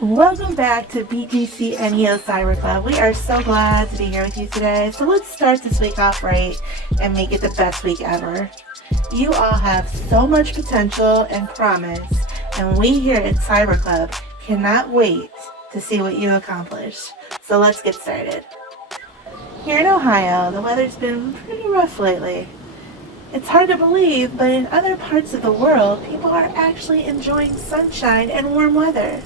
Welcome back to BTC NEO Cyber Club. We are so glad to be here with you today. So let's start this week off right and make it the best week ever. You all have so much potential and promise, and we here at Cyber Club cannot wait to see what you accomplish. So let's get started. Here in Ohio, the weather's been pretty rough lately. It's hard to believe, but in other parts of the world, people are actually enjoying sunshine and warm weather.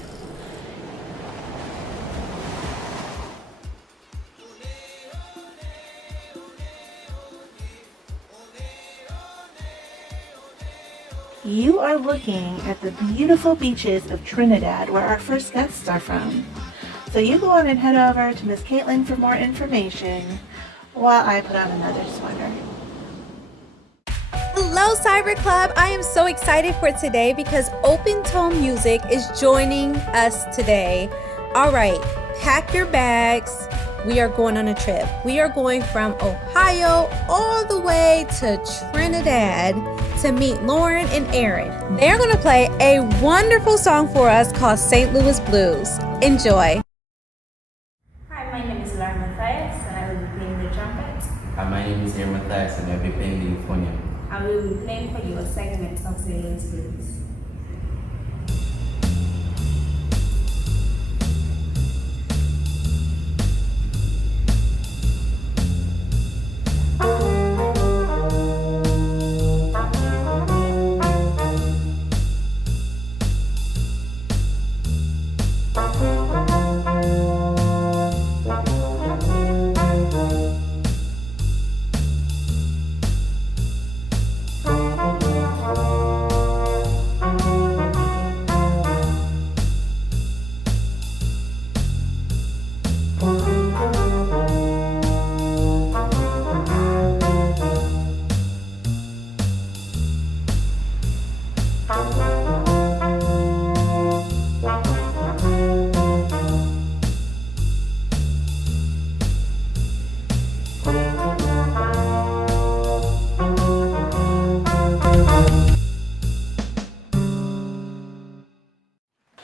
You are looking at the beautiful beaches of Trinidad, where our first guests are from. So you go on and head over to Miss Caitlin for more information while I put on another sweater. Hello Cyber Club, I am so excited for today because Open Tone Music is joining us today. All right, pack your bags. We are going on a trip. We are going from Ohio all the way to Trinidad to meet Lauren and Aaron. They're going to play a wonderful song for us called St. Louis Blues. Enjoy. Hi, my name is Lauren Matthias and I will be playing the trumpet. Hi, my name is Aaron Matthias and I'll be playing the euphonium. I will be playing for you a segment of St. Louis Blues.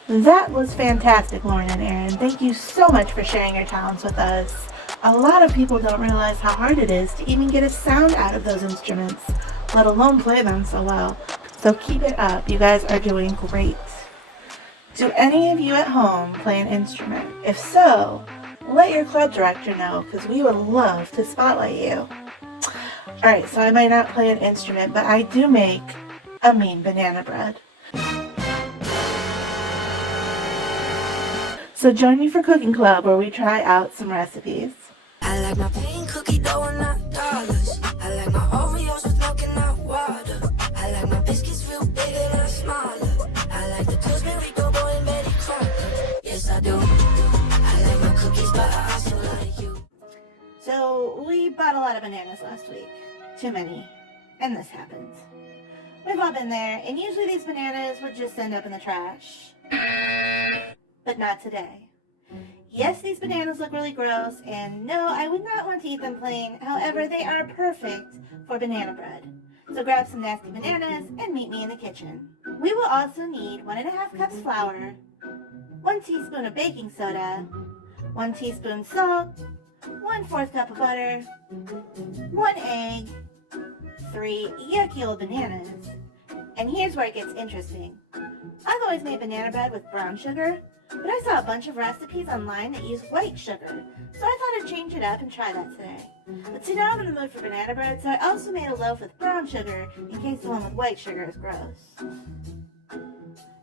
That was fantastic, Lauren and Aaron. Thank you so much for sharing your talents with us. A lot of people don't realize how hard it is to even get a sound out of those instruments, let alone play them so well. So keep it up. You guys are doing great. Do any of you at home play an instrument? If so, let your club director know because we would love to spotlight you. Alright, so I might not play an instrument, but I do make a mean banana bread. So join me for Cooking Club where we try out some recipes. I like my plain cookie dough and not dollars. I like my Oreos with milk and not water. I like my biscuits real big and not smaller. I like the Pillsbury Doughboy and Betty Crocker. Yes, I do. I like my cookies, but I also like you. So we bought a lot of bananas last week. Too many. And this happens. We've all been there, and usually these bananas would just end up in the trash. But not today. Yes, these bananas look really gross, and no, I would not want to eat them plain. However, they are perfect for banana bread. So grab some nasty bananas and meet me in the kitchen. We will also need 1.5 cups flour, 1 teaspoon of baking soda, 1 teaspoon salt, 1/4 cup of butter, 1 egg, 3 yucky old bananas. And here's where it gets interesting. I've always made banana bread with brown sugar, but I saw a bunch of recipes online that use white sugar, so I thought I'd change it up and try that today. But today I'm in the mood for banana bread, so I also made a loaf with brown sugar in case the one with white sugar is gross.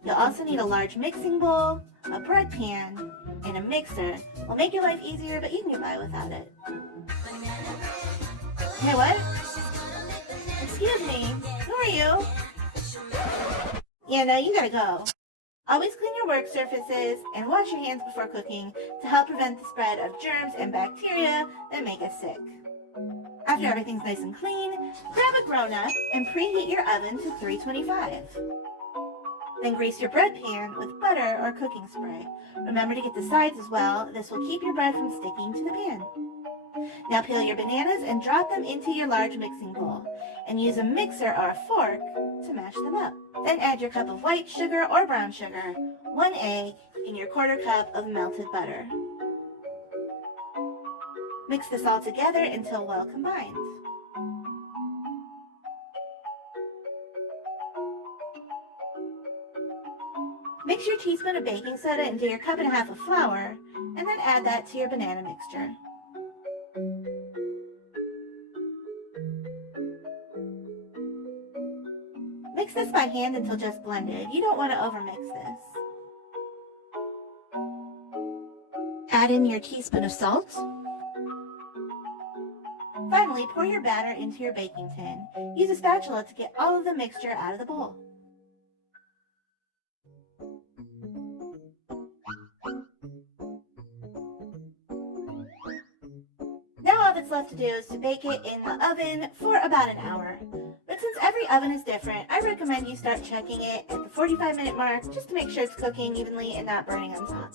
You'll also need a large mixing bowl, a bread pan, and a mixer. Will make your life easier, but you can get by without it. Hey, what? Excuse me, who are you? Yeah, no, you gotta go. Always clean your work surfaces and wash your hands before cooking to help prevent the spread of germs and bacteria that make us sick. After everything's nice and clean, grab a grown-up and preheat your oven to 325. Then grease your bread pan with butter or cooking spray. Remember to get the sides as well. This will keep your bread from sticking to the pan. Now peel your bananas and drop them into your large mixing bowl and use a mixer or a fork to to mash them up. Then add your cup of white sugar or brown sugar, 1 egg, and your 1/4 cup of melted butter. Mix this all together until well combined. Mix your teaspoon of baking soda into your 1.5 cups of flour, and then add that to your banana mixture. Mix this by hand until just blended. You don't want to overmix this. Add in your teaspoon of salt. Finally, pour your batter into your baking tin. Use a spatula to get all of the mixture out of the bowl. Now all that's left to do is to bake it in the oven for about an hour. But since every oven is different, I recommend you start checking it at the 45-minute mark just to make sure it's cooking evenly and not burning on top.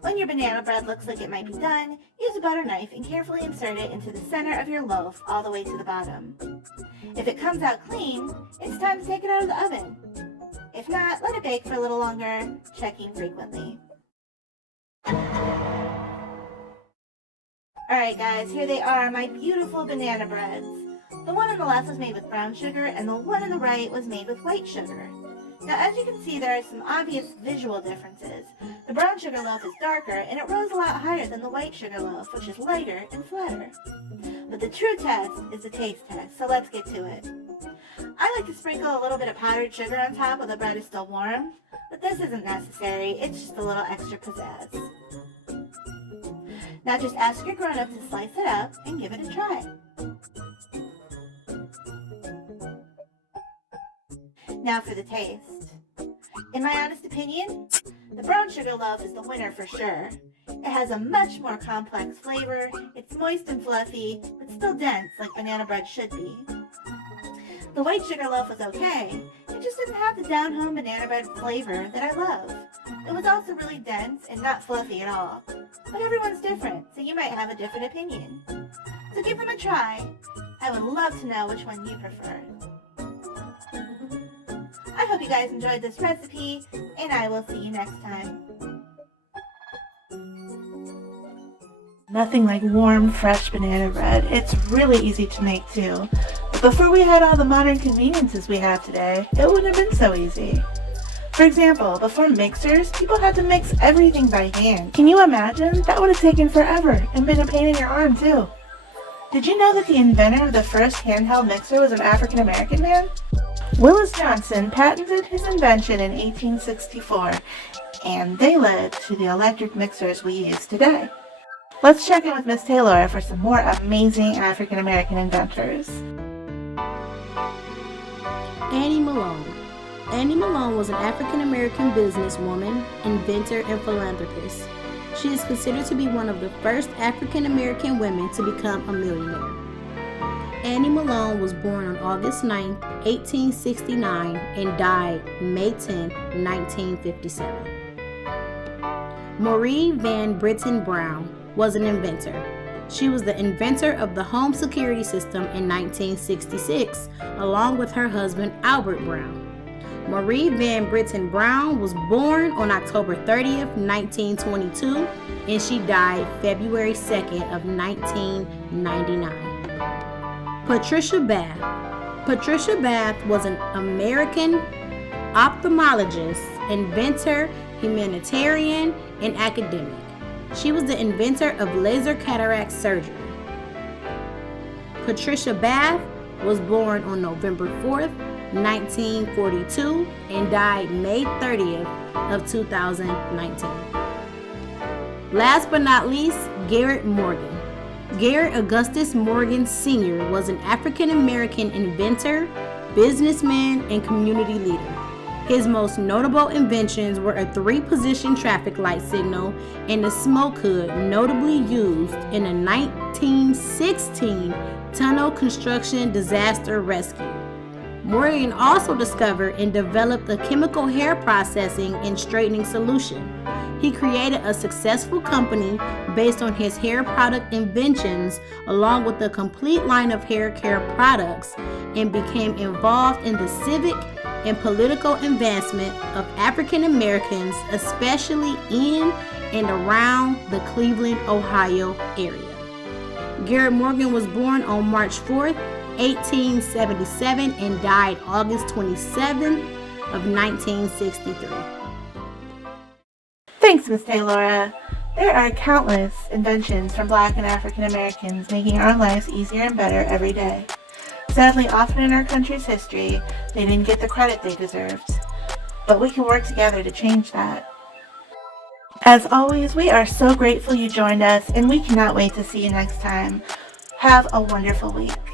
When your banana bread looks like it might be done, use a butter knife and carefully insert it into the center of your loaf all the way to the bottom. If it comes out clean, it's time to take it out of the oven. If not, let it bake for a little longer, checking frequently. Alright guys, here they are, my beautiful banana breads. The one on the left was made with brown sugar and the one on the right was made with white sugar. Now as you can see, there are some obvious visual differences. The brown sugar loaf is darker and it rose a lot higher than the white sugar loaf, which is lighter and flatter. But the true test is the taste test, so let's get to it. I like to sprinkle a little bit of powdered sugar on top while the bread is still warm, but this isn't necessary, it's just a little extra pizzazz. Now just ask your grown-up to slice it up and give it a try. Now for the taste. In my honest opinion, the brown sugar loaf is the winner for sure. It has a much more complex flavor, it's moist and fluffy, but still dense like banana bread should be. The white sugar loaf was okay, it just didn't have the down-home banana bread flavor that I love. It was also really dense and not fluffy at all. But everyone's different, so you might have a different opinion. So give them a try. I would love to know which one you prefer. I hope you guys enjoyed this recipe, and I will see you next time. Nothing like warm, fresh banana bread. It's really easy to make too. But before we had all the modern conveniences we have today, it wouldn't have been so easy. For example, before mixers, people had to mix everything by hand. Can you imagine? That would have taken forever and been a pain in your arm too. Did you know that the inventor of the first handheld mixer was an African American man? Willis Johnson patented his invention in 1864, and they led to the electric mixers we use today. Let's check in with Miss Taylor for some more amazing African American inventors. Annie Malone. Annie Malone was an African-American businesswoman, inventor, and philanthropist. She is considered to be one of the first African-American women to become a millionaire. Annie Malone was born on August 9, 1869, and died May 10, 1957. Marie Van Britten Brown was an inventor. She was the inventor of the home security system in 1966, along with her husband Albert Brown. Marie Van Britten Brown was born on October 30th, 1922, and she died February 2nd of 1999. Patricia Bath. Patricia Bath was an American ophthalmologist, inventor, humanitarian, and academic. She was the inventor of laser cataract surgery. Patricia Bath was born on November 4th, 1942, and died May 30th of 2019. Last but not least, Garrett Morgan. Garrett Augustus Morgan Sr. was an African-American inventor, businessman, and community leader. His most notable inventions were a 3-position traffic light signal and a smoke hood, notably used in a 1916 tunnel construction disaster rescue. Morgan also discovered and developed a chemical hair processing and straightening solution. He created a successful company based on his hair product inventions, along with a complete line of hair care products, and became involved in the civic and political advancement of African Americans, especially in and around the Cleveland, Ohio area. Garrett Morgan was born on March 4th, 1877 and died August 27th of 1963. Thanks, Miss Taylora. There are countless inventions from Black and African Americans making our lives easier and better every day. Sadly, often in our country's history, they didn't get the credit they deserved. But we can work together to change that. As always, we are so grateful you joined us, and we cannot wait to see you next time. Have a wonderful week.